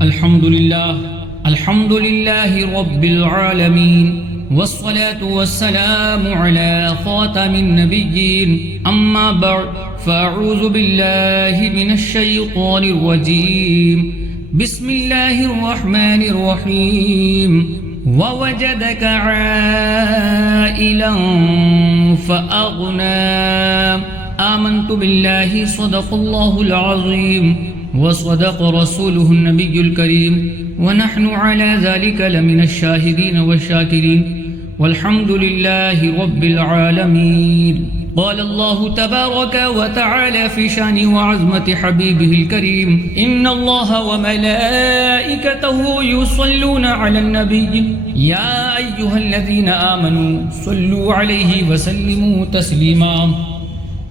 الحمد لله رب العالمين والصلاة والسلام على خاتم النبيين أما بعد فأعوذ بالله من الشيطان الرجيم بسم الله الرحمن الرحيم ووجدك عائلا فأغنى آمنت بالله صدق الله العظيم وصدق رسوله النبي الكريم ونحن على ذلك لمن الشاهدين والشاكرين والحمد لله رب العالمين. قال الله تبارك وتعالى في شان وعظمة حبيبه الكريم إن الله وملائكته يصلون على النبي يا أيها الذين آمنوا صلوا عليه وسلموا تسليما.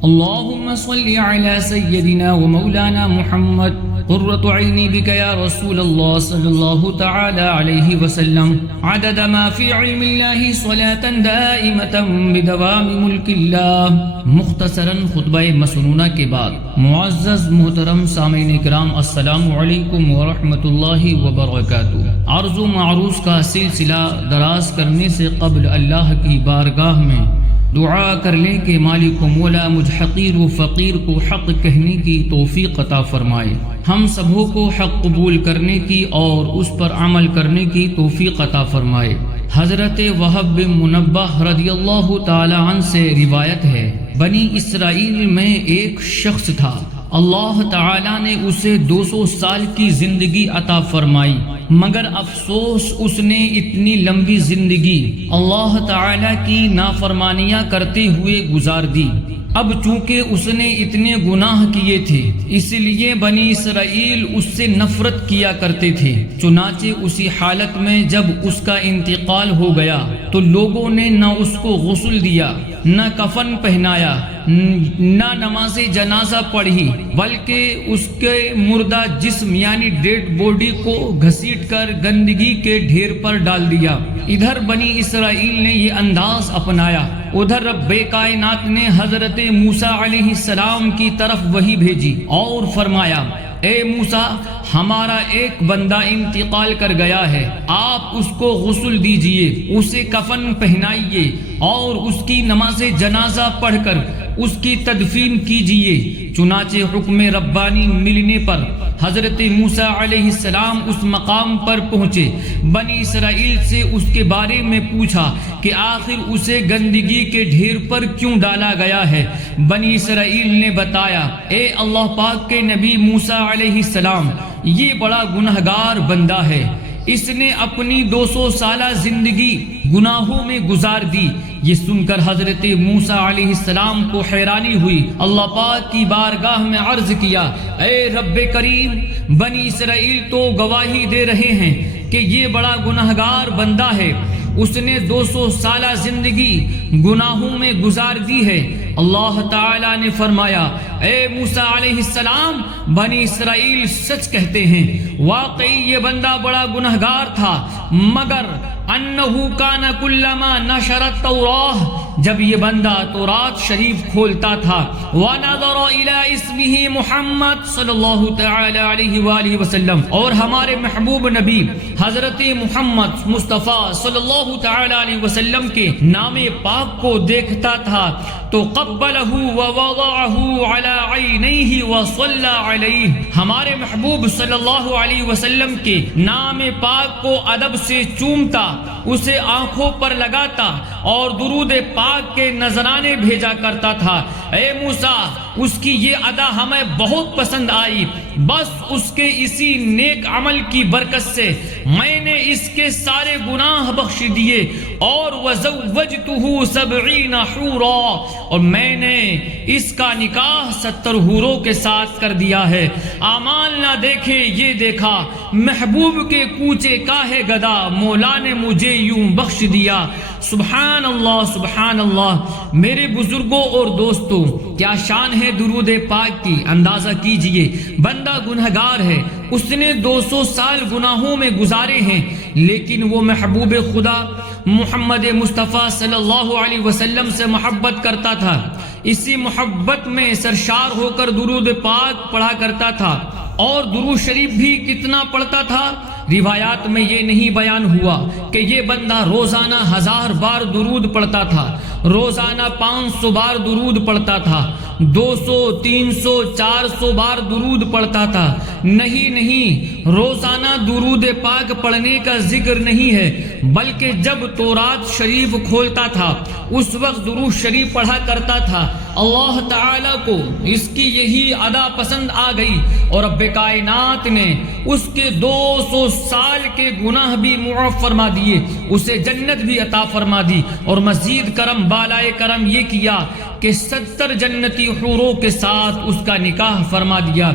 اللهم صل على سيدنا ومولانا محمد قرة عيني بك يا رسول الله صلى الله تعالى عليه وسلم عدد ما في علم الله صلاة دائمة بدوام ملك الله. مختصراً خطبہ مسنونہ کے بعد معزز محترم سامعین کرام السلام علیکم ورحمۃ اللہ وبرکاتہ. عرض و معروض کا سلسلہ دراز کرنے سے قبل اللہ کی بارگاہ میں دعا کر لیں کہ مالک و مولا مجھ حقیر و فقیر کو حق کہنے کی توفیق عطا فرمائے، ہم سبوں کو حق قبول کرنے کی اور اس پر عمل کرنے کی توفیق عطا فرمائے. حضرت وہب بن منبہ رضی اللہ تعالی عنہ سے روایت ہے، بنی اسرائیل میں ایک شخص تھا، اللہ تعالی نے اسے 200 سال کی زندگی عطا فرمائی، مگر افسوس اس نے اتنی لمبی زندگی اللہ تعالی کی نافرمانیاں کرتے ہوئے گزار دی. اب چونکہ اس نے اتنے گناہ کیے تھے اس لیے بنی اسرائیل اس سے نفرت کیا کرتے تھے. چنانچہ اسی حالت میں جب اس کا انتقال ہو گیا تو لوگوں نے نہ اس کو غسل دیا، نہ کفن پہنایا، نہ نماز جنازہ پڑھی، بلکہ اس کے مردہ جسم یعنی ڈیڈ باڈی کو گھسیٹ کر گندگی کے ڈھیر پر ڈال دیا. ادھر بنی اسرائیل نے یہ انداز اپنایا، ادھر رب کائنات نے حضرت موسیٰ علیہ السلام کی طرف وحی بھیجی اور فرمایا، اے موسیٰ ہمارا ایک بندہ انتقال کر گیا ہے، آپ اس کو غسل دیجئے، اسے کفن پہنائیے اور اس کی نماز جنازہ پڑھ کر اس کی تدفین کیجئے. چنانچہ حکم ربانی ملنے پر حضرت موسیٰ علیہ السلام اس مقام پر پہنچے، بنی اسرائیل سے اس کے بارے میں پوچھا کہ آخر اسے گندگی کے ڈھیر پر کیوں ڈالا گیا ہے. بنی اسرائیل نے بتایا، اے اللہ پاک کے نبی موسیٰ علیہ السلام، یہ بڑا گنہگار بندہ ہے، اس نے اپنی 200 سالہ زندگی گناہوں میں گزار دی. یہ سن کر حضرت موسیٰ علیہ السلام کو حیرانی ہوئی، اللہ پاک کی بارگاہ میں عرض کیا، اے رب کریم، بنی اسرائیل تو گواہی دے رہے ہیں کہ یہ بڑا گنہگار بندہ ہے، اس نے 200 سالہ زندگی گناہوں میں گزار دی ہے. اللہ تعالی نے فرمایا، اے موسیٰ علیہ السلام، بنی اسرائیل سچ کہتے ہیں، واقعی یہ بندہ بڑا گنہگار تھا، مگر انہو کان کلما نشر التوراہ، جب یہ بندہ تورات شریف کھولتا تھا، ونظر الی اسمہ محمد صلی اللہ تعالی علیہ وآلہ وسلم، اور ہمارے محبوب نبی حضرت محمد مصطفیٰ صلی اللہ تعالی علیہ وسلم کے نام پاک کو دیکھتا تھا تو قبلہ ووضعہ علی عینیہ وصلی علیہ، ہمارے محبوب صلی اللہ علیہ وسلم کے نام پاک کو ادب سے چومتا، اسے آنکھوں پر لگاتا اور درود پاک کے نذرانے بھیجا کرتا تھا. اے موسیٰ، اس کی یہ ادا ہمیں بہت پسند آئی، بس اس کے اسی نیک عمل کی برکت سے میں نے اس کے سارے گناہ بخش دیے، اور وزوجتہ 70 حورا، اور میں نے اس کا نکاح 70 حوروں کے ساتھ کر دیا ہے. اعمال نہ دیکھے یہ دیکھا، محبوب کے کوچے کا ہے گدا، مولا نے مجھے یوں بخش دیا. سبحان اللہ سبحان اللہ. میرے بزرگوں اور دوستوں، کیا شان ہے درود پاک کی. اندازہ کیجئے، بندہ گنہگار ہے، اس نے 200 سال گناہوں میں گزارے ہیں، لیکن وہ محبوب خدا محمد مصطفیٰ صلی اللہ علیہ وسلم سے محبت کرتا تھا، اسی محبت میں سرشار ہو کر درود پاک پڑھا کرتا تھا. اور درود شریف بھی کتنا پڑھتا تھا؟ روایات میں یہ نہیں بیان ہوا کہ یہ بندہ روزانہ 1000 بار درود پڑھتا تھا، روزانہ 500 بار درود پڑھتا تھا، 200 300 400 بار درود پڑھتا تھا۔ نہیں، روزانہ درود پاک پڑھنے کا ذکر نہیں ہے، بلکہ جب تورات شریف کھولتا تھا اس وقت درود شریف پڑھا کرتا تھا۔ اللہ تعالیٰ کو اس کی یہی ادا پسند آ گئی اور رب کائنات نے اس کے 200 سال کے گناہ بھی معاف فرما دیے، اسے جنت بھی عطا فرما دی، اور مزید کرم بالائے کرم یہ کیا کہ 70 جنتی حوروں کے ساتھ اس کا نکاح فرما دیا۔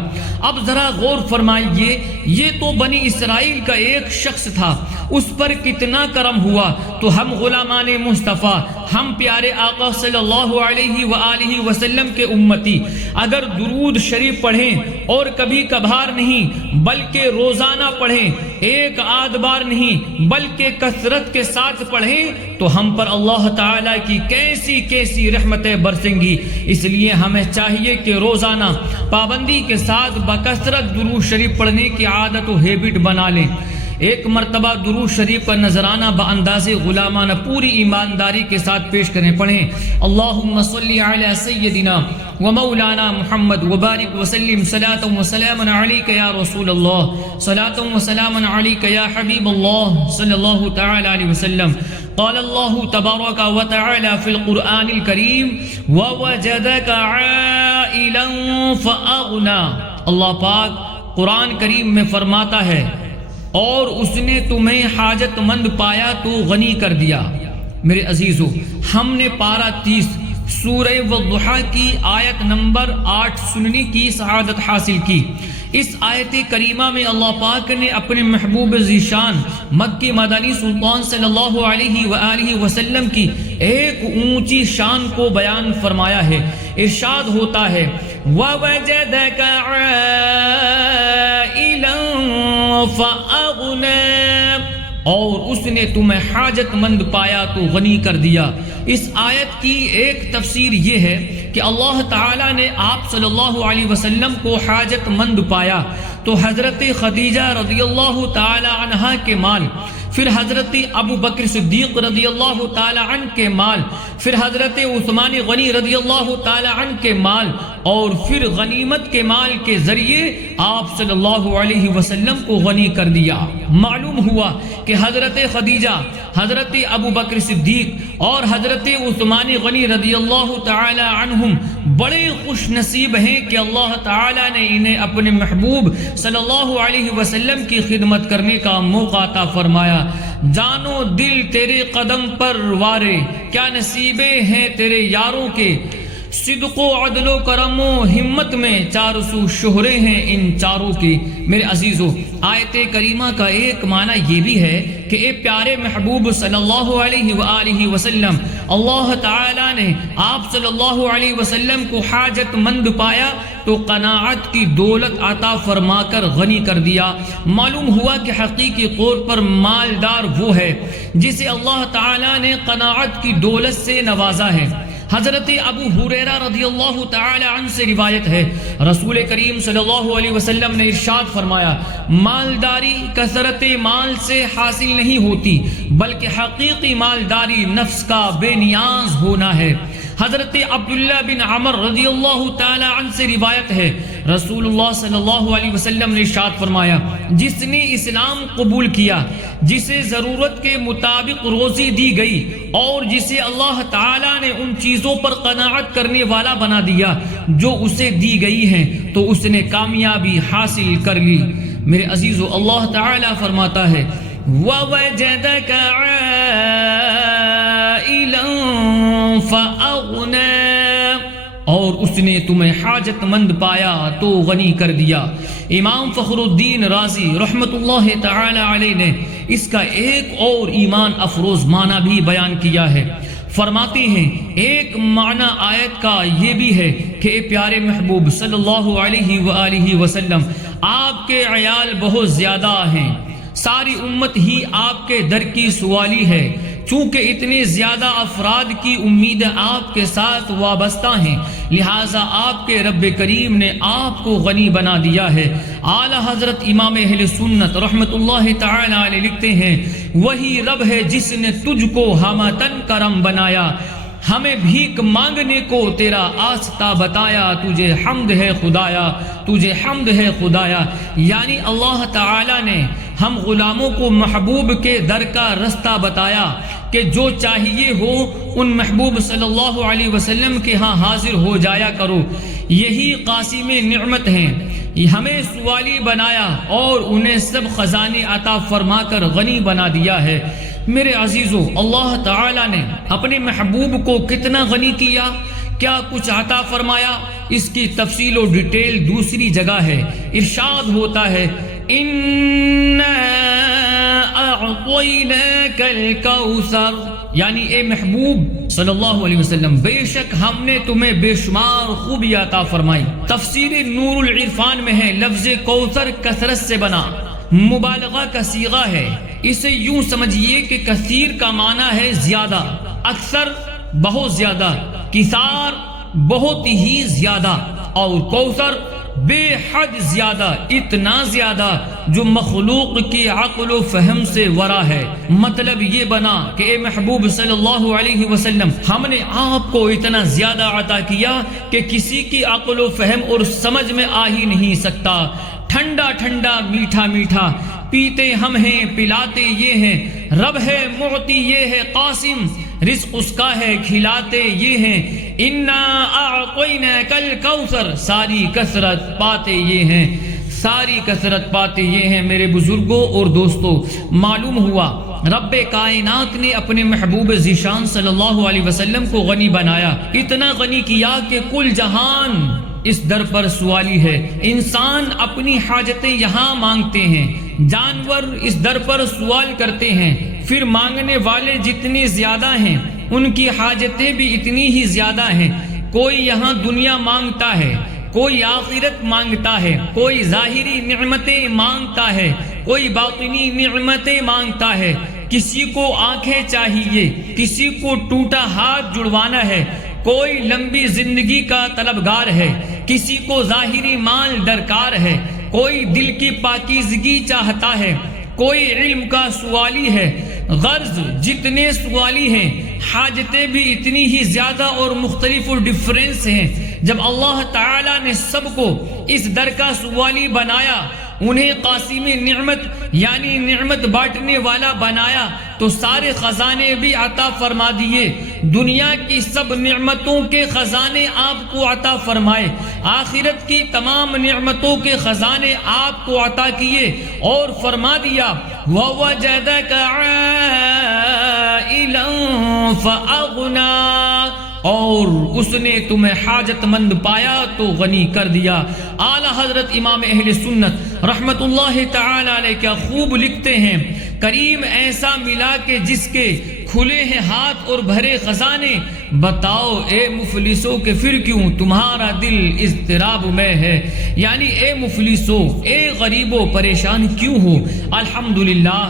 اب ذرا غور فرمائیے، یہ تو بنی اسرائیل کا ایک شخص تھا، اس پر کتنا کرم ہوا، تو ہم غلامان مصطفیٰ، ہم پیارے آقا صلی اللہ علیہ وآلہ وسلم کے امتی اگر درود شریف پڑھیں اور کبھی کبھار نہیں بلکہ روزانہ پڑھیں، ایک آدھ بار نہیں بلکہ کثرت کے ساتھ پڑھیں، تو ہم پر اللہ تعالیٰ کی کیسی کیسی رحمتیں برسیں گی۔ اس لیے ہمیں چاہیے کہ روزانہ پابندی کے ساتھ بکثرت درود شریف پڑھنے کی عادت و ہیبٹ بنا لیں۔ ایک مرتبہ درود شریف کا نذرانہ بانداز غلامانہ پوری ایمانداری کے ساتھ پیش کریں، پڑھیں اللہم صلی علی سیدنا و مولانا محمد وبارک وسلم صلاۃ و سلام علیک یا رسول اللہ، صلاۃ و سلام علیک یا حبیب اللہ صلی اللہ تعالی علیہ وسلم۔ قال اللہ تبارک و تعالی فی القرآن الکریم ووجدک عائلا فاغنا۔ اللہ پاک قرآن کریم میں فرماتا ہے اور اس نے تمہیں حاجت مند پایا تو غنی کر دیا۔ میرے عزیزو، ہم نے پارہ 30 سورہ والضحیٰ کی آیت نمبر 8 سننے کی سعادت حاصل کی۔ اس آیت کریمہ میں اللہ پاک نے اپنے محبوب ذیشان مکی مدنی سلطان صلی اللہ علیہ وآلہ وسلم کی ایک اونچی شان کو بیان فرمایا ہے۔ ارشاد ہوتا ہے وَوَجَدَكَ عَائِلًا فَأَغْنَىٰ، اور اس نے تمہیں حاجت مند پایا تو غنی کر دیا۔ اس آیت کی ایک تفسیر یہ ہے کہ اللہ تعالیٰ نے آپ صلی اللہ علیہ وسلم کو حاجت مند پایا تو حضرت خدیجہ رضی اللہ تعالی عنہا کے مال، پھر حضرت ابو بکر صدیق رضی اللہ تعالی عنہ کے مال، پھر حضرت عثمان غنی رضی اللہ تعالی عنہ کے مال، اور پھر غنیمت کے مال کے ذریعے آپ صلی اللہ علیہ وسلم کو غنی کر دیا۔ معلوم ہوا کہ حضرت خدیجہ، حضرت ابو بکر صدیق اور حضرت عثمان غنی رضی اللہ تعالی عنہم بڑے خوش نصیب ہیں کہ اللہ تعالی نے انہیں اپنے محبوب صلی اللہ علیہ وسلم کی خدمت کرنے کا موقع عطا فرمایا۔ جانو دل تیرے قدم پر وارے، کیا نصیبیں ہیں تیرے یاروں کے، صدق و عدل و کرم و ہمت میں چار سو شہرے ہیں ان چاروں کی۔ میرے عزیزو، آیت کریمہ کا ایک معنی یہ بھی ہے کہ اے پیارے محبوب صلی اللہ علیہ وآلہ وسلم، اللہ تعالیٰ نے آپ صلی اللہ علیہ وسلم کو حاجت مند پایا تو قناعت کی دولت عطا فرما کر غنی کر دیا۔ معلوم ہوا کہ حقیقی طور پر مالدار وہ ہے جسے اللہ تعالیٰ نے قناعت کی دولت سے نوازا ہے۔ حضرت ابو ہریرہ رضی اللہ تعالی عنہ سے روایت ہے، رسول کریم صلی اللہ علیہ وسلم نے ارشاد فرمایا، مالداری کثرت مال سے حاصل نہیں ہوتی بلکہ حقیقی مالداری نفس کا بے نیاز ہونا ہے۔ حضرت عبداللہ بن عمر رضی اللہ تعالی عنہ سے روایت ہے، رسول اللہ صلی اللہ علیہ وسلم نے ارشاد فرمایا، جس نے اسلام قبول کیا، جسے ضرورت کے مطابق روزی دی گئی اور جسے اللہ تعالیٰ نے ان چیزوں پر قناعت کرنے والا بنا دیا جو اسے دی گئی ہیں، تو اس نے کامیابی حاصل کر لی۔ میرے عزیزو، اللہ تعالیٰ فرماتا ہے وَوَجَدَكَ عَائِلًا فَأَغْنَىٰ، اور اس نے تمہیں حاجت مند پایا تو غنی کر دیا۔ امام فخر الدین رازی رحمت اللہ تعالی علیہ نے اس کا ایک اور ایمان افروز معنی بھی بیان کیا ہے۔ فرماتے ہیں ایک معنی آیت کا یہ بھی ہے کہ اے پیارے محبوب صلی اللہ علیہ وآلہ وسلم، آپ کے عیال بہت زیادہ ہیں، ساری امت ہی آپ کے در کی سوالی ہے، چونکہ اتنے زیادہ افراد کی امیدیں آپ کے ساتھ وابستہ ہیں، لہٰذا آپ کے رب کریم نے آپ کو غنی بنا دیا ہے۔ اعلیٰ حضرت امام اہل سنت رحمت اللہ تعالی علیہ لکھتے ہیں، وہی رب ہے جس نے تجھ کو ہمتن کرم بنایا، ہمیں بھیک مانگنے کو تیرا آستہ بتایا، تجھے حمد ہے خدایا، تجھے حمد ہے خدایا۔ یعنی اللہ تعالی نے ہم غلاموں کو محبوب کے در کا رستہ بتایا کہ جو چاہیے ہو ان محبوب صلی اللہ علیہ وسلم کے ہاں حاضر ہو جایا کرو۔ یہی قاسم نعمت ہیں، ہمیں سوالی بنایا اور انہیں سب خزانے عطا فرما کر غنی بنا دیا ہے۔ میرے عزیزو، اللہ تعالی نے اپنے محبوب کو کتنا غنی کیا، کیا کچھ عطا فرمایا، اس کی تفصیل و ڈیٹیل دوسری جگہ ہے۔ ارشاد ہوتا ہے، اِنَّا أَعْطَيْنَاكَ الْكَوْثَرَ، یعنی اے محبوب صلی اللہ علیہ وسلم، بے شک ہم نے تمہیں بے شمار خوبی عطا فرمائی۔ تفسیر نور العرفان میں ہے، لفظ کوثر کثرت سے بنا، مبالغہ کا صیغہ ہے۔ اسے یوں سمجھیے کہ کثیر کا معنی ہے زیادہ، اکثر بہت زیادہ، کثار بہت ہی زیادہ، اور کوثر بے حد زیادہ، اتنا زیادہ جو مخلوق کی عقل و فہم سے ورا ہے۔ مطلب یہ بنا کہ اے محبوب صلی اللہ علیہ وسلم، ہم نے آپ کو اتنا زیادہ عطا کیا کہ کسی کی عقل و فہم اور سمجھ میں آ ہی نہیں سکتا۔ ٹھنڈا ٹھنڈا، میٹھا میٹھا، پیتے ہم ہیں پلاتے یہ ہیں، رب ہے معطی یہ ہے قاسم، رزق اس کا ہے کھلاتے یہ ہیں، انا اعطیناک الکوثر، ساری کثرت پاتے یہ ہیں، ساری کثرت پاتے یہ ہیں۔ میرے بزرگوں اور دوستوں، معلوم ہوا رب کائنات نے اپنے محبوب ذیشان صلی اللہ علیہ وسلم کو غنی بنایا، اتنا غنی کیا کہ کل جہان اس در پر سوالی ہے۔ انسان اپنی حاجتیں یہاں مانگتے ہیں، جانور اس در پر سوال کرتے ہیں، پھر مانگنے والے جتنے زیادہ ہیں ان کی حاجتیں بھی اتنی ہی زیادہ ہیں۔ کوئی یہاں دنیا مانگتا ہے، کوئی آخرت مانگتا ہے، کوئی ظاہری نعمتیں مانگتا ہے، کوئی باطنی نعمتیں مانگتا ہے۔ کسی کو آنکھیں چاہیے، کسی کو ٹوٹا ہاتھ جڑوانا ہے، کوئی لمبی زندگی کا طلبگار ہے، کسی کو ظاہری مال درکار ہے، کوئی دل کی پاکیزگی چاہتا ہے، کوئی علم کا سوالی ہے۔ غرض جتنے سوالی ہیں، حاجتیں بھی اتنی ہی زیادہ اور مختلف اور ڈفرینس ہیں۔ جب اللہ تعالی نے سب کو اس در کا سوالی بنایا، انہیں قاسم نعمت یعنی نعمت بانٹنے والا بنایا، تو سارے خزانے بھی عطا فرما دیے۔ دنیا کی سب نعمتوں کے خزانے آپ کو عطا فرمائے، آخرت کی تمام نعمتوں کے خزانے آپ کو عطا کیے، اور فرما دیا وَوَجَدَكَ عَائِلًا فَأَغْنَىٰ، اور اس نے تمہیں حاجت مند پایا تو غنی کر دیا۔ اعلیٰ حضرت امام اہل سنت رحمت اللہ تعالی علیہ کیا خوب لکھتے ہیں، کریم ایسا ملا کہ جس کے کھلے ہیں ہاتھ اور بھرے خزانے، بتاؤ اے مفلسوں کہ پھر کیوں تمہارا دل اضطراب میں ہے، یعنی اے مفلسوں، اے غریبوں، پریشان کیوں ہو۔ الحمدللہ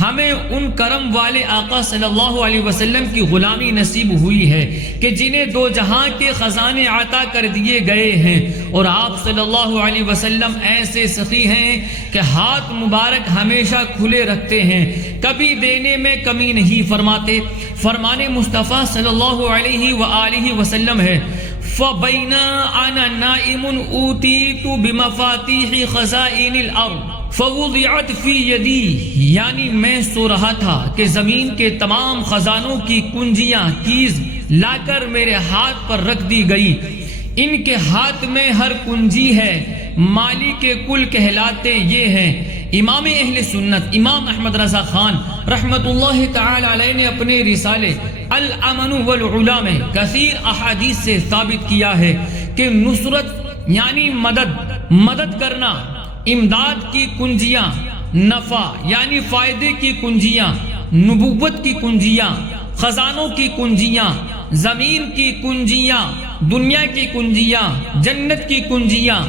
ہمیں ان کرم والے آقا صلی اللہ علیہ وسلم کی غلامی نصیب ہوئی ہے کہ جنہیں دو جہاں کے خزانے عطا کر دیے گئے ہیں، اور آپ صلی اللہ علیہ وسلم ایسے سخی ہیں کہ ہاتھ مبارک ہمیشہ کھلے رکھتے ہیں، کبھی دینے میں کمی نہیں فرماتے۔ فرمان مصطفیٰ صلی اللہ علیہ وآلہ وسلم ہے، فَبَيْنَا أَنَا نَائِمٌ أُوتِيتُ بِمَفَاتِيحِ خَزَائِنِ الْأَرْضِ فَوُضِعَتْ فِي يَدِي، یعنی میں سو رہا تھا کہ زمین کے تمام خزانوں کی کنجیاں کیز لا کر میرے ہاتھ پر رکھ دی گئی، ان کے ہاتھ میں ہر کنجی ہے، مالی کے کل کہلاتے یہ ہیں۔ امام اہل سنت امام احمد رضا خان رحمت اللہ تعالی علیہ نے اپنے رسالے الامن والعلا میں کثیر احادیث سے ثابت کیا ہے کہ نصرت یعنی مدد کرنا، امداد کی کنجیاں، نفع یعنی فائدے کی کنجیاں، نبوت کی کنجیاں، خزانوں کی کنجیاں، زمین کی کنجیاں، دنیا کی کنجیاں، جنت کی کنجیاں،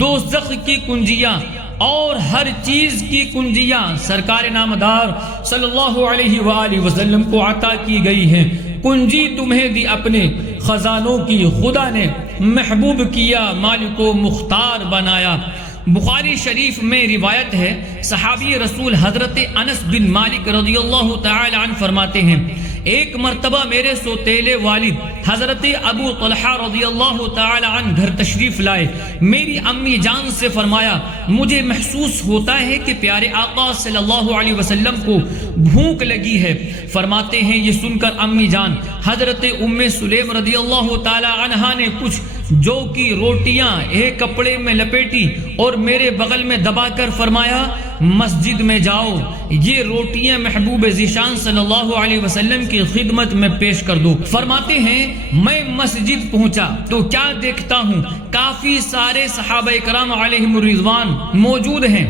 دوزخ کی کنجیاں، اور ہر چیز کی کنجیاں سرکار نامدار صلی اللہ علیہ وآلہ وسلم کو عطا کی گئی ہیں۔ کنجی تمہیں دی اپنے خزانوں کی، خدا نے محبوب کیا، مالک و مختار بنایا۔ بخاری شریف میں روایت ہے، صحابی رسول حضرت انس بن مالک رضی اللہ تعالی عنہ فرماتے ہیں، ایک مرتبہ میرے سوتیلے والد حضرت ابو طلحہ رضی اللہ تعالی عنہ گھر تشریف لائے۔ میری امی جان سے فرمایا، مجھے محسوس ہوتا ہے کہ پیارے آقا صلی اللہ علیہ وسلم کو بھوک لگی ہے۔ فرماتے ہیں یہ سن کر امی جان حضرت ام سلیم رضی اللہ تعالی عنہا نے کچھ جو کی روٹیاں ایک کپڑے میں لپیٹی اور میرے بغل میں دبا کر فرمایا، مسجد میں جاؤ، یہ روٹیاں محبوب ذیشان صلی اللہ علیہ وسلم کی خدمت میں پیش کر دو۔ فرماتے ہیں میں مسجد پہنچا تو کیا دیکھتا ہوں، کافی سارے صحابہ کرام علیہم الرضوان موجود ہیں۔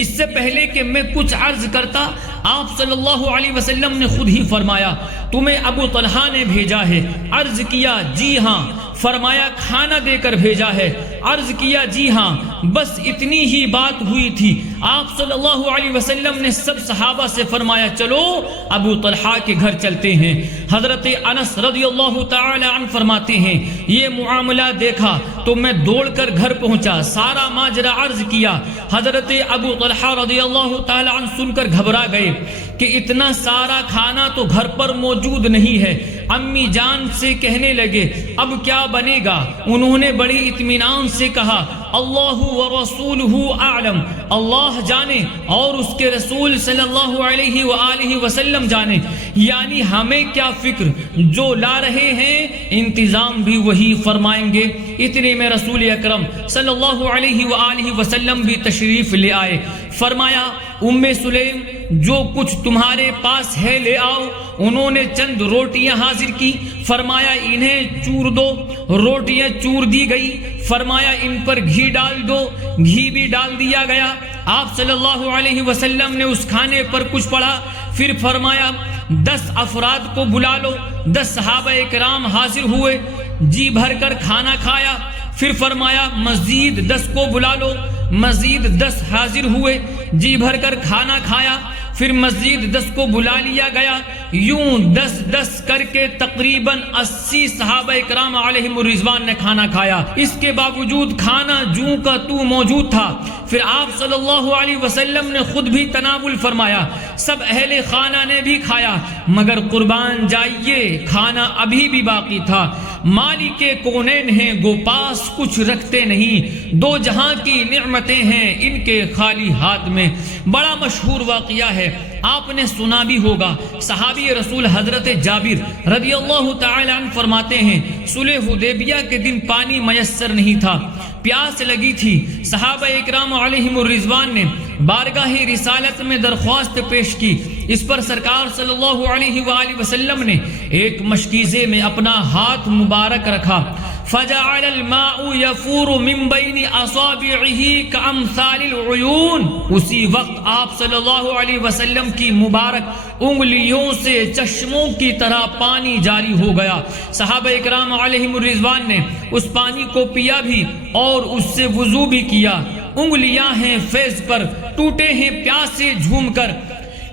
اس سے پہلے کہ میں کچھ عرض کرتا، آپ صلی اللہ علیہ وسلم نے خود ہی فرمایا، تمہیں ابو طلحہ نے بھیجا ہے؟ عرض کیا جی ہاں۔ فرمایا کھانا دے کر بھیجا ہے؟ عرض کیا جی ہاں۔ بس اتنی ہی بات ہوئی تھی، آپ صلی اللہ علیہ وسلم نے سب صحابہ سے فرمایا چلو ابو طلحہ کے گھر چلتے ہیں۔ حضرت انس رضی اللہ تعالی عنہ فرماتے ہیں یہ معاملہ دیکھا تو میں دوڑ کر گھر پہنچا، سارا ماجرا عرض کیا۔ حضرت ابو طلحہ رضی اللہ تعالی عنہ سن کر گھبرا گئے کہ اتنا سارا کھانا تو گھر پر موجود نہیں ہے۔ امی جان سے کہنے لگے اب کیا بنے گا؟ انہوں نے بڑی اطمینان سے کہا اللہ ورسولہ اعلم، اللہ جانے اور اس کے رسول صلی اللہ علیہ وآلہ وسلم جانے، یعنی ہمیں کیا فکر، جو لا رہے ہیں انتظام بھی وہی فرمائیں گے۔ اتنے میں رسول اکرم صلی اللہ علیہ وآلہ وسلم بھی تشریف لے آئے۔ فرمایا ام سلیم جو کچھ تمہارے پاس ہے لے آؤ۔ انہوں نے چند روٹیاں حاضر کی، فرمایا انہیں چور دو۔ روٹیاں چور دی گئی، فرمایا ان پر گھی ڈال دو، گھی بھی ڈال دیا گیا۔ آپ صلی اللہ علیہ وسلم نے اس کھانے پر کچھ پڑھا، پھر فرمایا 10 افراد کو بلا لو۔ 10 صحابہ کرام حاضر ہوئے، جی بھر کر کھانا کھایا۔ پھر فرمایا مزید 10 کو بلا لو، مزید 10 حاضر ہوئے، جی بھر کر کھانا کھایا۔ پھر مزید 10 کو بلا لیا گیا، یوں 10 کر کے تقریباً 80 صحابہ کرام علیہم الرضوان نے کھانا کھایا۔ اس کے باوجود کھانا جوں کا تو موجود تھا۔ پھر آپ صلی اللہ علیہ وسلم نے خود بھی تناول فرمایا، سب اہل خانہ نے بھی کھایا، مگر قربان جائیے کھانا ابھی بھی باقی تھا۔ مالک کونین ہیں گو پاس کچھ رکھتے نہیں، دو جہاں کی نعمتیں ہیں ان کے خالی ہاتھ میں۔ بڑا مشہور واقعہ ہے، آپ نے سنا بھی ہوگا۔ صحابی رسول حضرت جابر رضی اللہ تعالی عنہ فرماتے ہیں صلح حدیبیہ کے دن پانی میسر نہیں تھا، پیاس لگی تھی۔ صحابہ اکرام علیہم الرضوان نے بارگاہ رسالت میں درخواست پیش کی۔ اس پر سرکار صلی اللہ علیہ وآلہ وسلم نے ایک مشکیزے میں اپنا ہاتھ مبارک رکھا، فجعل الماء يفور من بين اصابعه كامثال العيون۔ اسی وقت آپ صلی اللہ علیہ وسلم کی مبارک انگلیوں سے چشموں کی طرح پانی جاری ہو گیا۔ صحابہ اکرام علیہم الرضوان نے اس پانی کو پیا بھی اور اس سے وضو بھی کیا۔ انگلیاں ہیں فیض پر، ٹوٹے ہیں پیاسے جھوم کر،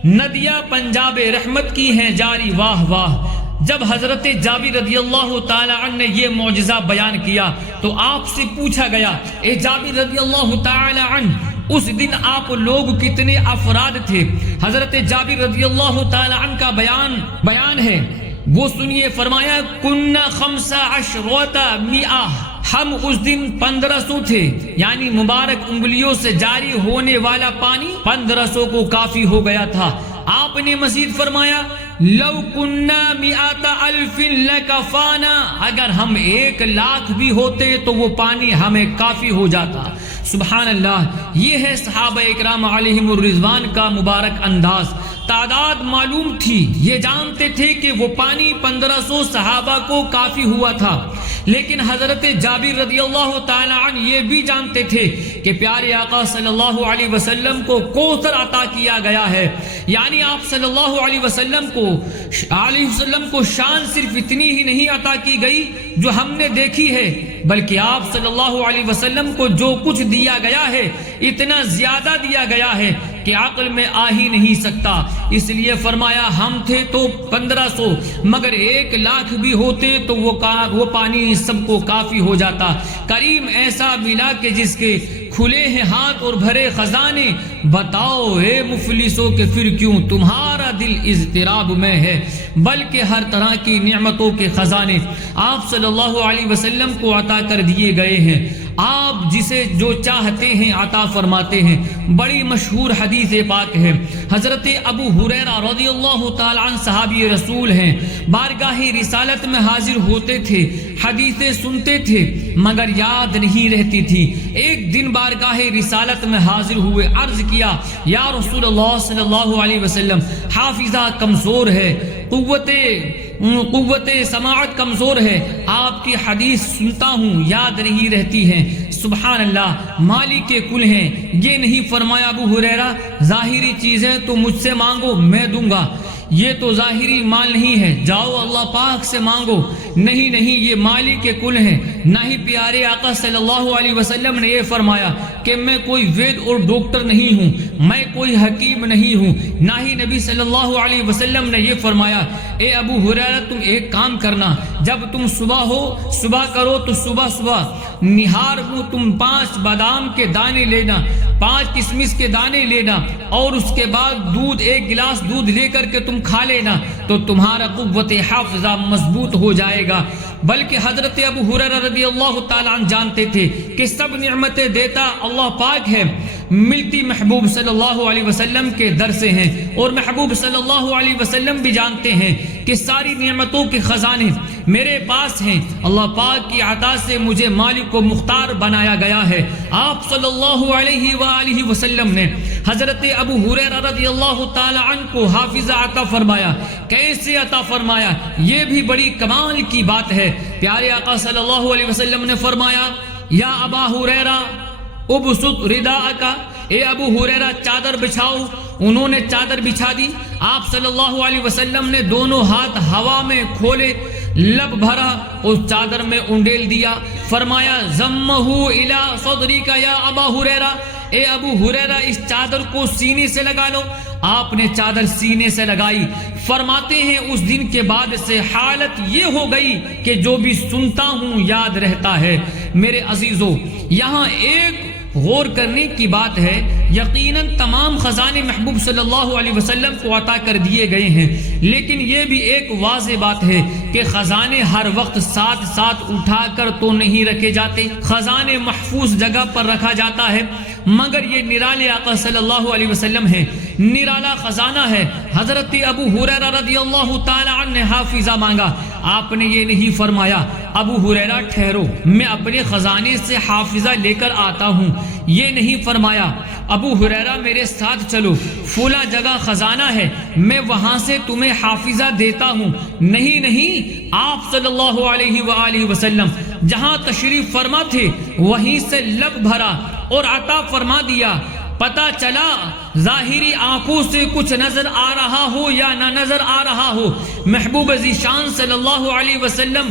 ندیاں پنجاب رحمت کی ہیں جاری واہ واہ۔ جب حضرت جابر رضی اللہ تعالی عنہ نے یہ معجزہ بیان کیا تو آپ سے پوچھا گیا اے جابر رضی اللہ تعالی عنہ اس دن آپ لوگ کتنے افراد تھے؟ حضرت جابر رضی اللہ تعالی عنہ کا بیان ہے، وہ سنیے۔ فرمایا کننا 15 مئہ، ہم اس دن 1500 تھے، یعنی مبارک انگلیوں سے جاری ہونے والا پانی 1500 کو کافی ہو گیا تھا۔ آپ نے مزید فرمایا لو کننا 100,000 لکفانا، اگر ہم 1,00,000 بھی ہوتے تو وہ پانی ہمیں کافی ہو جاتا۔ سبحان اللہ، یہ ہے صحابہ اکرام علیہم الرضوان کا مبارک انداز۔ تعداد معلوم تھی، یہ جانتے تھے کہ وہ پانی 1500 صحابہ کو کافی ہوا تھا، لیکن حضرت جابر رضی اللہ تعالی عنہ یہ بھی جانتے تھے کہ پیارے آقا صلی اللہ علیہ وسلم کو کوثر عطا کیا گیا ہے، یعنی آپ صلی اللہ علیہ وسلم کو شان صرف اتنی ہی نہیں عطا کی گئی جو ہم نے دیکھی ہے، بلکہ آپ صلی اللہ علیہ وسلم کو جو کچھ دیا گیا ہے اتنا زیادہ دیا گیا ہے کہ عقل میں آ ہی نہیں سکتا۔ اس لیے فرمایا ہم تھے تو 1500، مگر 1,00,000 بھی ہوتے تو وہ پانی سب کو کافی ہو جاتا۔ کریم ایسا ملا کہ جس کے کھلے ہیں ہاتھ اور بھرے خزانے، بتاؤ اے مفلسوں کہ پھر کیوں تمہارا دل اضطراب میں ہے، بلکہ ہر طرح کی نعمتوں کے خزانے آپ صلی اللہ علیہ وسلم کو عطا کر دیے گئے ہیں۔ آپ جسے جو چاہتے ہیں عطا فرماتے ہیں۔ بڑی مشہور حدیث پاک ہے، حضرت ابو ہریرہ رضی اللہ تعالی عنہ صحابی رسول ہیں، بارگاہ رسالت میں حاضر ہوتے تھے، حدیثیں سنتے تھے مگر یاد نہیں رہتی تھی۔ ایک دن بارگاہ رسالت میں حاضر ہوئے، عرض کیا یا رسول اللہ صلی اللہ علیہ وسلم، حافظہ کمزور ہے، قوت سماعت کمزور ہے، آپ کی حدیث سنتا ہوں یاد نہیں رہتی ہے۔ سبحان اللہ، مالک کل ہیں۔ یہ نہیں فرمایا ابو ہریرہ ظاہری چیزیں تو مجھ سے مانگو میں دوں گا، یہ تو ظاہری مال نہیں ہے، جاؤ اللہ پاک سے مانگو۔ نہیں نہیں، یہ مالک کل ہیں۔ نہ ہی پیارے آقا صلی اللہ علیہ وسلم نے یہ فرمایا کہ میں کوئی وید اور ڈاکٹر نہیں ہوں، میں کوئی حکیم نہیں ہوں۔ نہ ہی نبی صلی اللہ علیہ وسلم نے یہ فرمایا اے ابو ہریرہ تم ایک کام کرنا، جب تم صبح کرو تو صبح نہار کو تم 5 بادام کے دانے لینا، 5 کشمش کے دانے لینا، اور اس کے بعد ایک گلاس دودھ لے کر کے تم کھا لینا، تو تمہارا قوت حافظہ مضبوط ہو جائے گا۔ بلکہ حضرت ابو ہریرہ رضی اللہ تعالیٰ عنہ جانتے تھے کہ سب نعمتیں دیتا اللہ پاک ہے، ملتی محبوب صلی اللہ علیہ وسلم کے در سے ہیں، اور محبوب صلی اللہ علیہ وسلم بھی جانتے ہیں کہ ساری نعمتوں کے خزانے میرے پاس ہیں، اللہ پاک کی عطا سے مجھے مالک و مختار بنایا گیا ہے۔ آپ صلی اللہ علیہ وآلہ وسلم نے حضرت ابو ہریرہ رضی اللہ تعالی عنہ کو حافظہ عطا فرمایا۔ کیسے عطا فرمایا؟ یہ بھی بڑی کمال کی بات ہے۔ پیارے آقا صلی اللہ علیہ وسلم نے فرمایا یا ابا ہریرہ ابسط رداءک، اے ابو ہریرہ چادر بچھاؤ۔ انہوں نے چادر بچھا دی، آپ صلی اللہ علیہ وسلم نے دونوں ہاتھ ہوا میں کھولے، لب بھرا، اس چادر میں انڈیل دیا، فرمایا ضمہ الی صدرک یا ابا ہریرہ، اے ابو ہریرہ اس چادر کو سینے سے لگا لو۔ آپ نے چادر سینے سے لگائی۔ فرماتے ہیں اس دن کے بعد سے حالت یہ ہو گئی کہ جو بھی سنتا ہوں یاد رہتا ہے۔ میرے عزیزو، یہاں ایک غور کرنے کی بات ہے، یقیناً تمام خزانے محبوب صلی اللہ علیہ وسلم کو عطا کر دیے گئے ہیں، لیکن یہ بھی ایک واضح بات ہے کہ خزانے ہر وقت ساتھ اٹھا کر تو نہیں رکھے جاتے، خزانے محفوظ جگہ پر رکھا جاتا ہے، مگر یہ نرالے آقا صلی اللہ علیہ وسلم ہے، نرالا خزانہ ہے۔ حضرت ابو ہریرہ رضی اللہ تعالی عنہ نے حافظہ مانگا، آپ نے یہ نہیں فرمایا ابو ہریرہ ٹھہرو میں اپنے خزانے سے حافظہ لے کر آتا ہوں، یہ نہیں فرمایا ابو ہریرہ میرے ساتھ چلو، فلاں جگہ خزانہ ہے میں وہاں سے تمہیں حافظہ دیتا ہوں۔ نہیں، آپ صلی اللہ علیہ وآلہ وسلم جہاں تشریف فرما تھے وہیں سے لب بھرا اور عطا فرما دیا۔ پتہ چلا ظاہری آنکھوں سے کچھ نظر آ رہا ہو یا نہ نظر آ رہا ہو، محبوب ذیشان صلی اللہ علیہ وسلم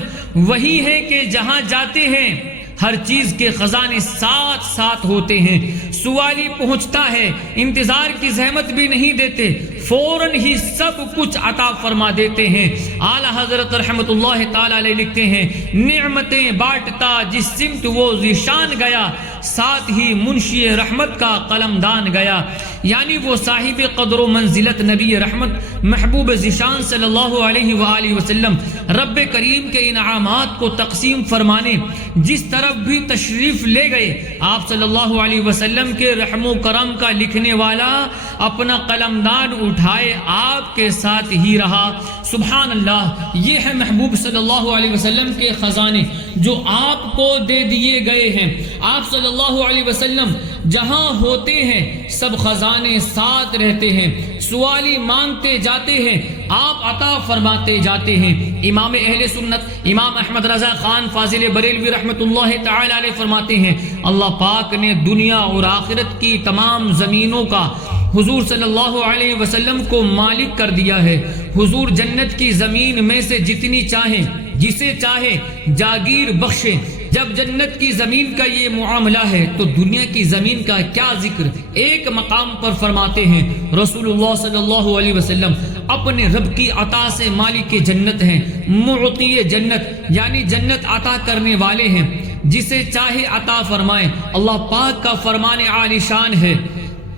وہی ہے کہ جہاں جاتے ہیں ہر چیز کے خزانے ساتھ ہوتے ہیں، سوالی پہنچتا ہے، انتظار کی زحمت بھی نہیں دیتے، فوراً ہی سب کچھ عطا فرما دیتے ہیں۔ اعلیٰ حضرت رحمت اللہ تعالی علیہ لکھتے ہیں نعمتیں بانٹتا جس سمت وہ ذیشان گیا، ساتھ ہی منشی رحمت کا قلم دان گیا، یعنی وہ صاحب قدر و منزلت نبی رحمت محبوب ذیشان صلی اللہ علیہ وآلہ وسلم رب کریم کے انعامات کو تقسیم فرمانے جس طرف بھی تشریف لے گئے، آپ صلی اللہ علیہ وسلم کے رحم و کرم کا لکھنے والا اپنا قلم دان اٹھائے آپ کے ساتھ ہی رہا۔ سبحان اللہ، یہ ہے محبوب صلی اللہ علیہ وسلم کے خزانے جو آپ کو دے دیے گئے ہیں۔ آپ صلی اللہ علیہ وسلم جہاں ہوتے ہیں سب خزانے ساتھ رہتے ہیں، سوالی مانگتے جاتے ہیں، آپ عطا فرماتے جاتے ہیں۔ امام اہل سنت امام احمد رضا خان فاضل بریلوی رحمۃ اللہ تعالی علیہ فرماتے ہیں اللہ پاک نے دنیا اور آخرت کی تمام زمینوں کا حضور صلی اللہ علیہ وسلم کو مالک کر دیا ہے۔ حضور جنت کی زمین میں سے جتنی چاہیں جسے چاہے جاگیر بخشے۔ جب جنت کی زمین کا یہ معاملہ ہے تو دنیا کی زمین کا کیا ذکر۔ ایک مقام پر فرماتے ہیں رسول اللہ صلی اللہ علیہ وسلم اپنے رب کی عطا سے مالک جنت ہیں، معطی جنت یعنی جنت عطا کرنے والے ہیں، جسے چاہے عطا فرمائے۔ اللہ پاک کا فرمان عالی شان ہے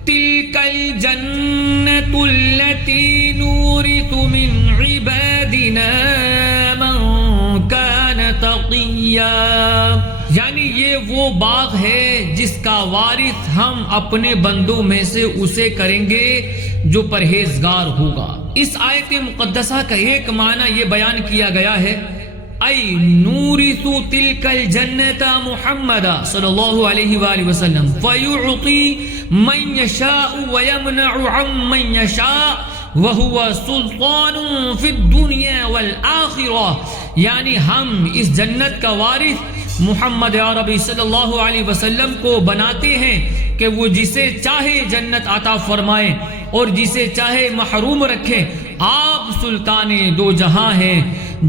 تلک الجنت التي نورث من عبادنا من كان تقیا، یعنی یہ وہ باغ ہے جس کا وارث ہم اپنے بندوں میں سے اسے کریں گے جو پرہیزگار ہوگا۔ اس آیت مقدسہ کا ایک معنی یہ بیان کیا گیا ہے ای نورث تلک الجنت محمد صلی اللہ علیہ وآلہ وسلم فیعطی من یشاء ویمنع عن من یشاء وہو سلطان فی الدنیا والآخرہ، یعنی ہم اس جنت کا وارث محمد عربی صلی اللہ علیہ وسلم کو بناتے ہیں کہ وہ جسے چاہے جنت عطا فرمائے اور جسے چاہے محروم رکھے۔ آپ سلطان دو جہاں ہیں،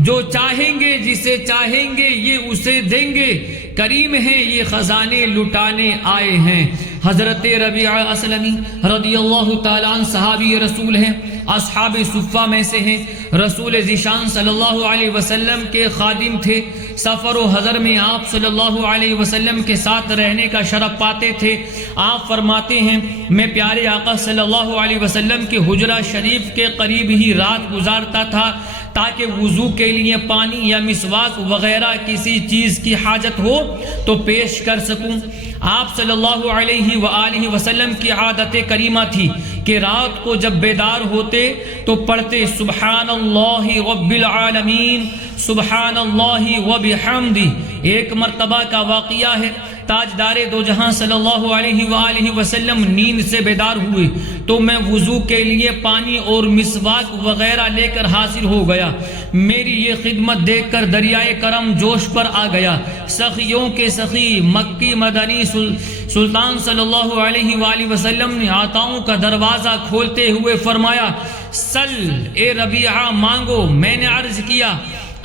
جو چاہیں گے جسے چاہیں گے یہ اسے دیں گے، کریم ہیں یہ خزانے لٹانے آئے ہیں۔ حضرت ربیعہ اسلمی رضی اللہ تعالیٰ عنہ صحابی رسول ہیں، اصحاب صفہ میں سے ہیں، رسول ذیشان صلی اللہ علیہ وسلم کے خادم تھے، سفر و حضر میں آپ صلی اللہ علیہ وسلم کے ساتھ رہنے کا شرف پاتے تھے۔ آپ فرماتے ہیں میں پیارے آقا صلی اللہ علیہ وسلم کے حجرہ شریف کے قریب ہی رات گزارتا تھا تاکہ وضو کے لیے پانی یا مسواک وغیرہ کسی چیز کی حاجت ہو تو پیش کر سکوں۔ آپ صلی اللہ علیہ وآلہ وسلم کی عادت کریمہ تھی کہ رات کو جب بیدار ہوتے تو پڑھتے سبحان اللہ رب العالمین سبحان اللہ وبحمدہ۔ ایک مرتبہ کا واقعہ ہے، تاجدار دو جہاں صلی اللہ علیہ وآلہ وسلم نیند سے بیدار ہوئے تو میں وضو کے لیے پانی اور مسواک وغیرہ لے کر حاضر ہو گیا۔ میری یہ خدمت دیکھ کر دریائے کرم جوش پر آ گیا۔ سخیوں کے سخی مکی مدنی سلطان صلی اللہ علیہ وآلہ وسلم نے عطاؤں کا دروازہ کھولتے ہوئے فرمایا سل اے ربیعہ مانگو۔ میں نے عرض کیا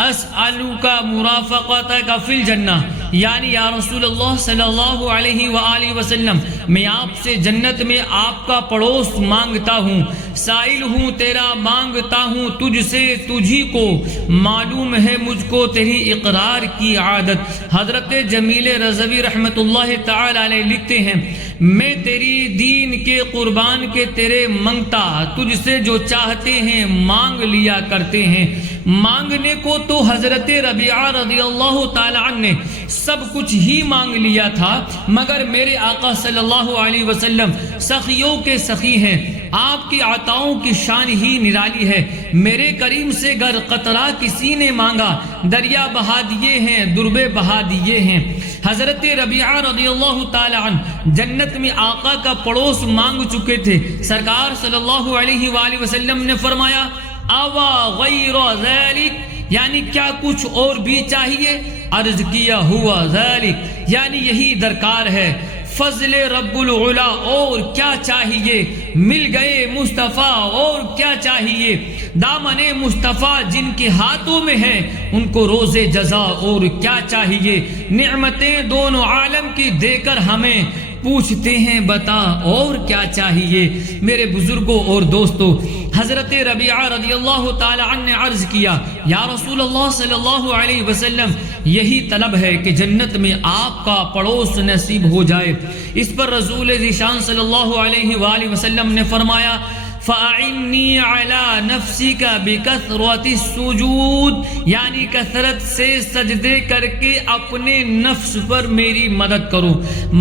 اسألوک مرافقتک فی الجنہ، یعنی یا رسول اللہ صلی اللہ علیہ وآلہ وسلم میں آپ سے جنت میں آپ کا پڑوس مانگتا ہوں، سائل ہوں تیرا مانگتا ہوں تجھ سے، تجھی کو معلوم ہے مجھ کو تیری اقرار کی عادت۔ حضرت جمیل رضوی رحمت اللہ تعالی علیہ لکھتے ہیں میں تیری دین کے قربان کے تیرے منگتا، تجھ سے جو چاہتے ہیں مانگ لیا کرتے ہیں۔ مانگنے کو تو حضرت ربیعہ رضی اللہ تعالی عنہ نے سب کچھ ہی مانگ لیا تھا، مگر میرے آقا صلی اللہ علیہ وسلم سخیوں کے سخی ہیں، آپ کی عطاؤں کی شان ہی نرالی ہے۔ میرے کریم سے گر قطرہ کسی نے مانگا دریا بہا دیے ہیں، دربے بہا دیے ہیں۔ حضرت ربیعہ رضی اللہ تعالی عنہ جنت میں آقا کا پڑوس مانگ چکے تھے۔ سرکار صلی اللہ علیہ وآلہ وسلم نے فرمایا اوا غیر ذلک، یعنی کیا کچھ اور بھی چاہیے؟ عرض کیا ہوا ذلک، یعنی یہی درکار ہے۔ فضل رب العلا، اور کیا چاہیے؟ مل گئے مصطفیٰ، اور کیا چاہیے؟ دامن مصطفیٰ جن کے ہاتھوں میں ہے ان کو روز جزا، اور کیا چاہیے؟ نعمتیں دونوں عالم کی دے کر ہمیں پوچھتے ہیں بتا اور کیا چاہیے؟ میرے بزرگوں اور دوستوں، حضرت ربیعہ رضی اللہ تعالی عنہ نے عرض کیا یا رسول اللہ صلی اللہ علیہ وسلم یہی طلب ہے کہ جنت میں آپ کا پڑوس نصیب ہو جائے۔ اس پر رسول ذیشان صلی اللہ علیہ وآلہ وسلم نے فرمایا فَأَعِنِّي عَلَى نَفْسِكَ بِكَثْرَةِ السُّجُودِ، یعنی کثرت سے سجدے کر کے اپنے نفس پر میری مدد کرو۔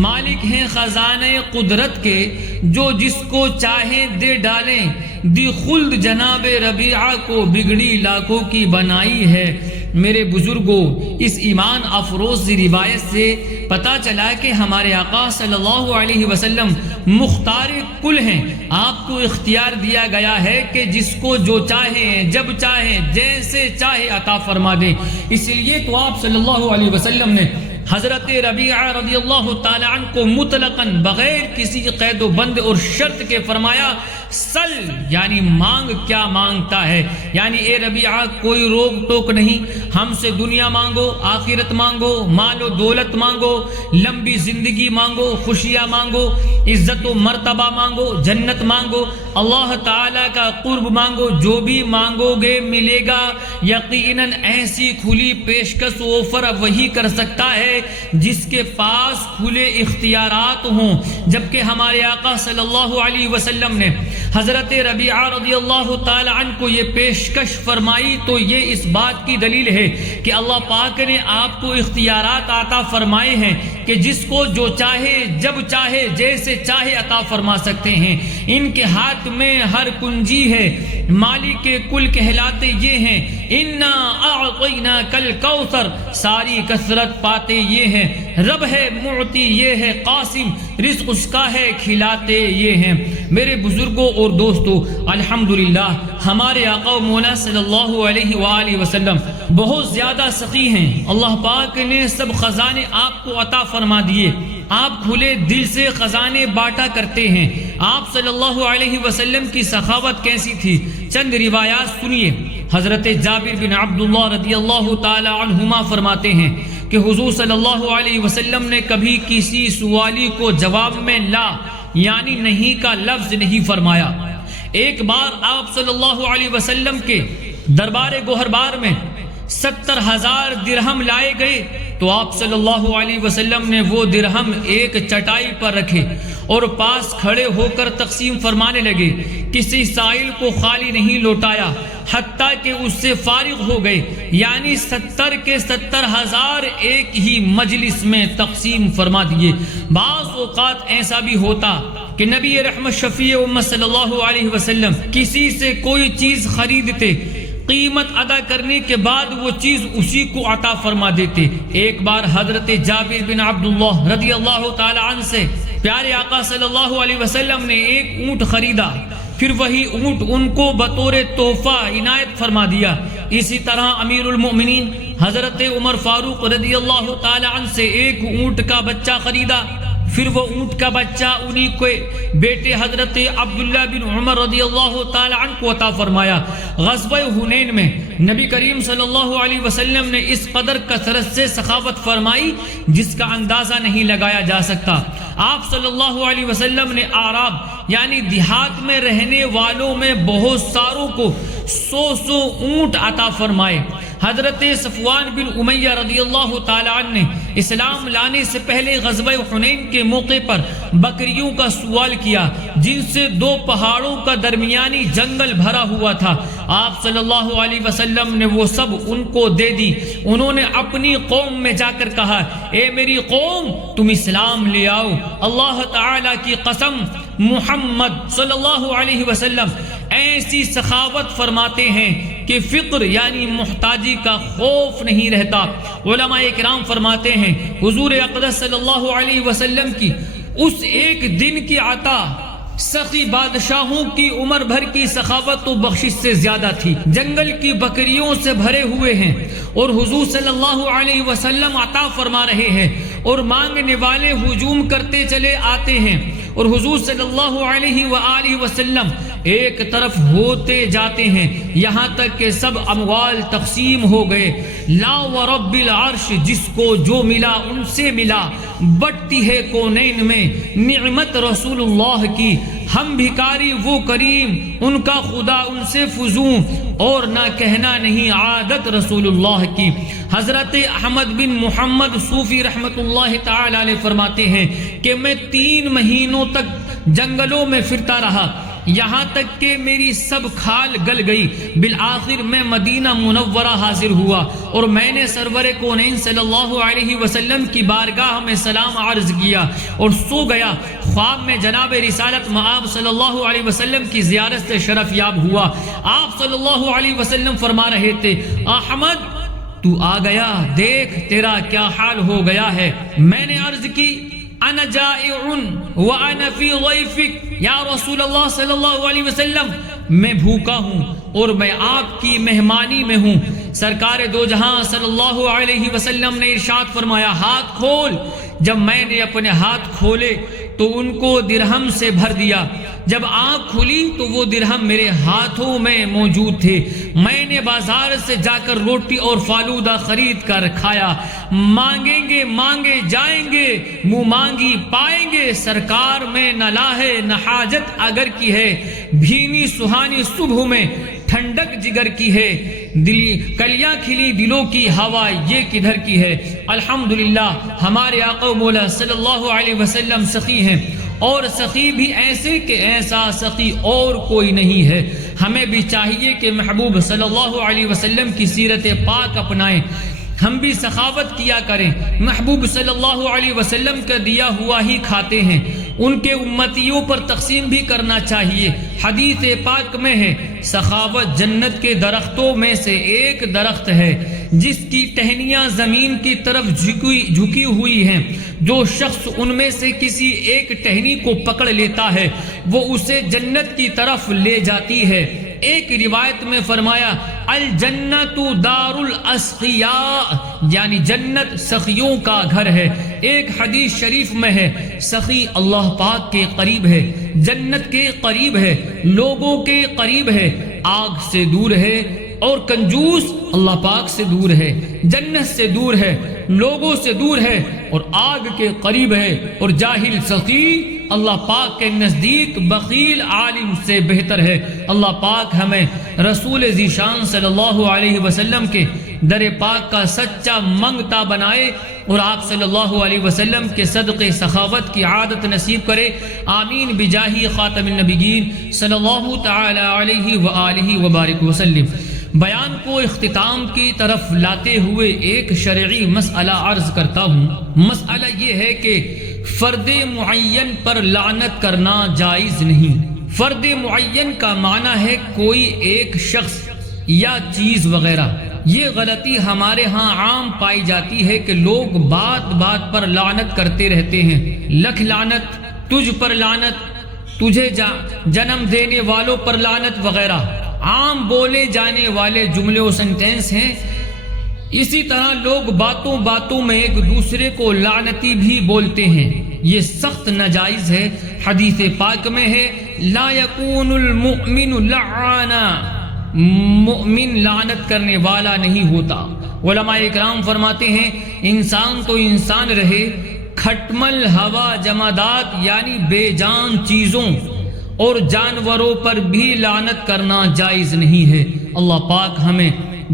مالک ہیں خزانہ قدرت کے، جو جس کو چاہے دے ڈالیں، دی خلد جناب ربیعہ کو بگڑی لاکھوں کی بنائی ہے۔ میرے بزرگوں، اس ایمان افروز روایت سے پتہ چلا کہ ہمارے آقا صلی اللہ علیہ وسلم مختار کل ہیں۔ آپ کو اختیار دیا گیا ہے کہ جس کو جو چاہیں، جب چاہیں، جیسے چاہے عطا فرما دیں۔ اس لیے تو آپ صلی اللہ علیہ وسلم نے حضرت ربیعہ رضی اللہ تعالی عنہ کو مطلقاً بغیر کسی قید و بند اور شرط کے فرمایا سل، یعنی مانگ کیا مانگتا ہے، یعنی اے ربیعہ کوئی روک ٹوک نہیں، ہم سے دنیا مانگو، آخرت مانگو، مال و دولت مانگو، لمبی زندگی مانگو، خوشیاں مانگو، عزت و مرتبہ مانگو، جنت مانگو، اللہ تعالیٰ کا قرب مانگو، جو بھی مانگو گے ملے گا۔ یقیناً ایسی کھلی پیشکش و آفر وہی کر سکتا ہے جس کے پاس کھلے اختیارات ہوں، جبکہ ہمارے آقا صلی اللہ علیہ وسلم نے حضرت ربیعہ رضی اللہ تعالی عنہ کو یہ پیشکش فرمائی تو یہ اس بات کی دلیل ہے کہ اللہ پاک نے آپ کو اختیارات عطا فرمائے ہیں کہ جس کو جو چاہے، جب چاہے، جیسے چاہے عطا فرما سکتے ہیں۔ ان کے ہاتھ میں ہر کنجی ہے، مالک کل کہلاتے یہ ہیں، انا اعطیناک الکوثر، ساری کثرت پاتے یہ ہیں، رب ہے معطی یہ ہے قاسم، رزق اس کا ہے کھلاتے یہ ہیں۔ میرے بزرگوں اور دوستو، الحمدللہ ہمارے آقا و مولا صلی اللہ علیہ وآلہ وسلم بہت زیادہ سخی ہیں۔ اللہ پاک نے سب خزانے آپ کو عطا فرما دیے، آپ کھلے دل سے خزانے بانٹا کرتے ہیں۔ آپ صلی اللہ علیہ وسلم کی سخاوت کیسی تھی، چند روایات سنیے۔ حضرت جابر بن عبداللہ رضی اللہ تعالی عنہما فرماتے ہیں کہ حضور صلی اللہ علیہ وسلم نے کبھی کسی سوالی کو جواب میں لا یعنی نہیں کا لفظ نہیں فرمایا۔ ایک بار آپ صلی اللہ علیہ وسلم کے دربار گوہربار میں 70,000 درہم لائے گئے تو آپ صلی اللہ علیہ وسلم نے وہ درہم ایک چٹائی پر رکھے اور پاس کھڑے ہو کر تقسیم فرمانے لگے۔ کسی سائل کو خالی نہیں لوٹایا حتیٰ کہ اس سے فارغ ہو گئے، یعنی 70 کے 70,000 ایک ہی مجلس میں تقسیم فرما دیے۔ بعض اوقات ایسا بھی ہوتا کہ نبی رحمت شفیع امت صلی اللہ علیہ وسلم کسی سے کوئی چیز خریدتے، قیمت ادا کرنے کے بعد وہ چیز اسی کو عطا فرما دیتے۔ ایک بار حضرت جابر بن عبداللہ رضی اللہ تعالی عنہ سے پیارے آقا صلی اللہ علیہ وسلم نے ایک اونٹ خریدا، پھر وہی اونٹ ان کو بطور تحفہ عنایت فرما دیا۔ اسی طرح امیر المؤمنین حضرت عمر فاروق رضی اللہ تعالی عنہ سے ایک اونٹ کا بچہ خریدا، پھر وہ اونٹ کا بچہ انہی کے بیٹے حضرت عبداللہ بن عمر رضی اللہ تعالی عنہ کو عطا فرمایا۔ غزوہ حنین میں نبی کریم صلی اللہ علیہ وسلم نے اس قدر کثرت سے سخاوت فرمائی جس کا اندازہ نہیں لگایا جا سکتا۔ آپ صلی اللہ علیہ وسلم نے اعراب یعنی دیہات میں رہنے والوں میں بہت ساروں کو 100 اونٹ عطا فرمائے۔ حضرت صفوان بن امیہ رضی اللہ تعالی عنہ نے اسلام لانے سے پہلے غزوہ حنین کے موقع پر بکریوں کا سوال کیا جن سے 2 پہاڑوں کا درمیانی جنگل بھرا ہوا تھا۔ آپ صلی اللہ علیہ وسلم نے وہ سب ان کو دے دی۔ انہوں نے اپنی قوم میں جا کر کہا، اے میری قوم تم اسلام لے آؤ۔ اللہ تعالی کی قسم محمد صلی اللہ علیہ وسلم ایسی سخاوت فرماتے ہیں کہ فقر یعنی محتاجی کا خوف نہیں رہتا۔ علماء کرام فرماتے ہیں حضور اقدس صلی اللہ علیہ وسلم کی اس ایک دن کی عطا سخی بادشاہوں کی عمر بھر کی سخاوت و بخشش سے زیادہ تھی۔ جنگل کی بکریوں سے بھرے ہوئے ہیں اور حضور صلی اللہ علیہ وسلم عطا فرما رہے ہیں اور مانگنے والے ہجوم کرتے چلے آتے ہیں اور حضور صلی اللہ علیہ وآلہ وسلم ایک طرف ہوتے جاتے ہیں یہاں تک کہ سب اموال تقسیم ہو گئے۔ لا ورب العرش، جس کو جو ملا ان سے ملا، بٹتی ہے کونین میں نعمت رسول اللہ کی۔ ہم بھکاری وہ کریم، ان کا خدا ان سے فزوں، اور نہ کہنا نہیں عادت رسول اللہ کی۔ حضرت احمد بن محمد صوفی رحمت اللہ تعالی علیہ فرماتے ہیں کہ میں 3 مہینوں تک جنگلوں میں پھرتا رہا یہاں تک کہ میری سب کھال گل گئی۔ بالآخر میں مدینہ منورہ حاضر ہوا اور میں نے سرور کونین صلی اللہ علیہ وسلم کی بارگاہ میں سلام عرض کیا اور سو گیا۔ خواب میں جناب رسالت مآب صلی اللہ علیہ وسلم کی زیارت سے شرف یاب ہوا۔ آپ صلی اللہ علیہ وسلم فرما رہے تھے، احمد تو آ گیا، دیکھ تیرا کیا حال ہو گیا ہے۔ میں نے عرض کی انا جائع وانا فی ضیفک، یا رسول اللہ صلی اللہ علیہ وسلم میں بھوکا ہوں اور میں آپ کی مہمانی میں ہوں۔ سرکار دو جہاں صلی اللہ علیہ وسلم نے ارشاد فرمایا ہاتھ کھول۔ جب میں نے اپنے ہاتھ کھولے تو ان کو درہم سے بھر دیا۔ جب آنکھ کھلی تو وہ درہم میرے ہاتھوں میں موجود تھے۔ میں نے بازار سے جا کر روٹی اور فالودہ خرید کر کھایا۔ مانگیں گے مانگے جائیں گے، منہ مانگی پائیں گے۔ سرکار میں نہ لاہے نہ حاجت اگر کی ہے، بھینی سہانی صبح میں ٹھنڈک جگر کی ہے، دلی کلیاں کھلی دلوں کی ہوا یہ کدھر کی ہے۔ الحمدللہ ہمارے آقا مولا صلی اللہ علیہ وسلم سخی ہیں، اور سخی بھی ایسے کہ ایسا سخی اور کوئی نہیں ہے۔ ہمیں بھی چاہیے کہ محبوب صلی اللہ علیہ وسلم کی سیرت پاک اپنائیں، ہم بھی سخاوت کیا کریں۔ محبوب صلی اللہ علیہ وسلم کا دیا ہوا ہی کھاتے ہیں، ان کے امتیوں پر تقسیم بھی کرنا چاہیے۔ حدیث پاک میں ہے سخاوت جنت کے درختوں میں سے ایک درخت ہے جس کی ٹہنیاں زمین کی طرف جھکی ہوئی ہیں۔ جو شخص ان میں سے کسی ایک ٹہنی کو پکڑ لیتا ہے وہ اسے جنت کی طرف لے جاتی ہے۔ ایک روایت میں فرمایا الجنت دار الاسقیاء، یعنی جنت سخیوں کا گھر ہے۔ ایک حدیث شریف میں ہے سخی اللہ پاک کے قریب ہے، جنت کے قریب ہے، لوگوں کے قریب ہے، آگ سے دور ہے، اور کنجوس اللہ پاک سے دور ہے، جنت سے دور ہے، لوگوں سے دور ہے، اور آگ کے قریب ہے، اور جاہل سخی اللہ پاک کے نزدیک بخیل عالم سے بہتر ہے۔ اللہ پاک ہمیں رسول ذیشان صلی اللہ علیہ وسلم کے در پاک کا سچا منگتا بنائے، اور آپ صلی اللہ علیہ وسلم کے صدقے سخاوت کی عادت نصیب کرے۔ آمین بجاہ خاتم النبیین صلی اللہ تعالی علیہ وآلہ وبارک وسلم۔ بیان کو اختتام کی طرف لاتے ہوئے ایک شرعی مسئلہ عرض کرتا ہوں۔ مسئلہ یہ ہے کہ فرد معین پر لعنت کرنا جائز نہیں۔ فرد معین کا معنی ہے کوئی ایک شخص یا چیز وغیرہ۔ یہ غلطی ہمارے ہاں عام پائی جاتی ہے کہ لوگ بات بات پر لعنت کرتے رہتے ہیں، لکھ لعنت، تجھ پر لعنت، تجھے جنم دینے والوں پر لعنت وغیرہ عام بولے جانے والے جملے و سینٹینس ہیں۔ اسی طرح لوگ باتوں باتوں میں ایک دوسرے کو لعنتی بھی بولتے ہیں، یہ سخت ناجائز ہے۔ حدیث پاک میں ہے لا یکون المؤمن لعانا، مؤمن لعنت کرنے والا نہیں ہوتا۔ علماء اکرام فرماتے ہیں انسان تو انسان رہے، کھٹمل ہوا جمادات یعنی بے جان چیزوں اور جانوروں پر بھی لعنت کرنا جائز نہیں ہے۔ اللہ پاک ہمیں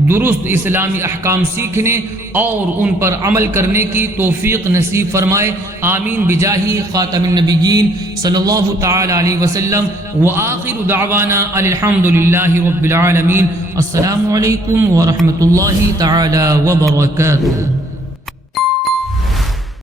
درست اسلامی احکام سیکھنے اور ان پر عمل کرنے کی توفیق نصیب فرمائے۔ آمین بجاہ خاتم النبیین صلی اللہ تعالی علیہ وسلم۔ وآخر دعوانا الحمدللہ رب العالمین۔ السلام علیکم ورحمۃ اللہ تعالی وبرکاتہ۔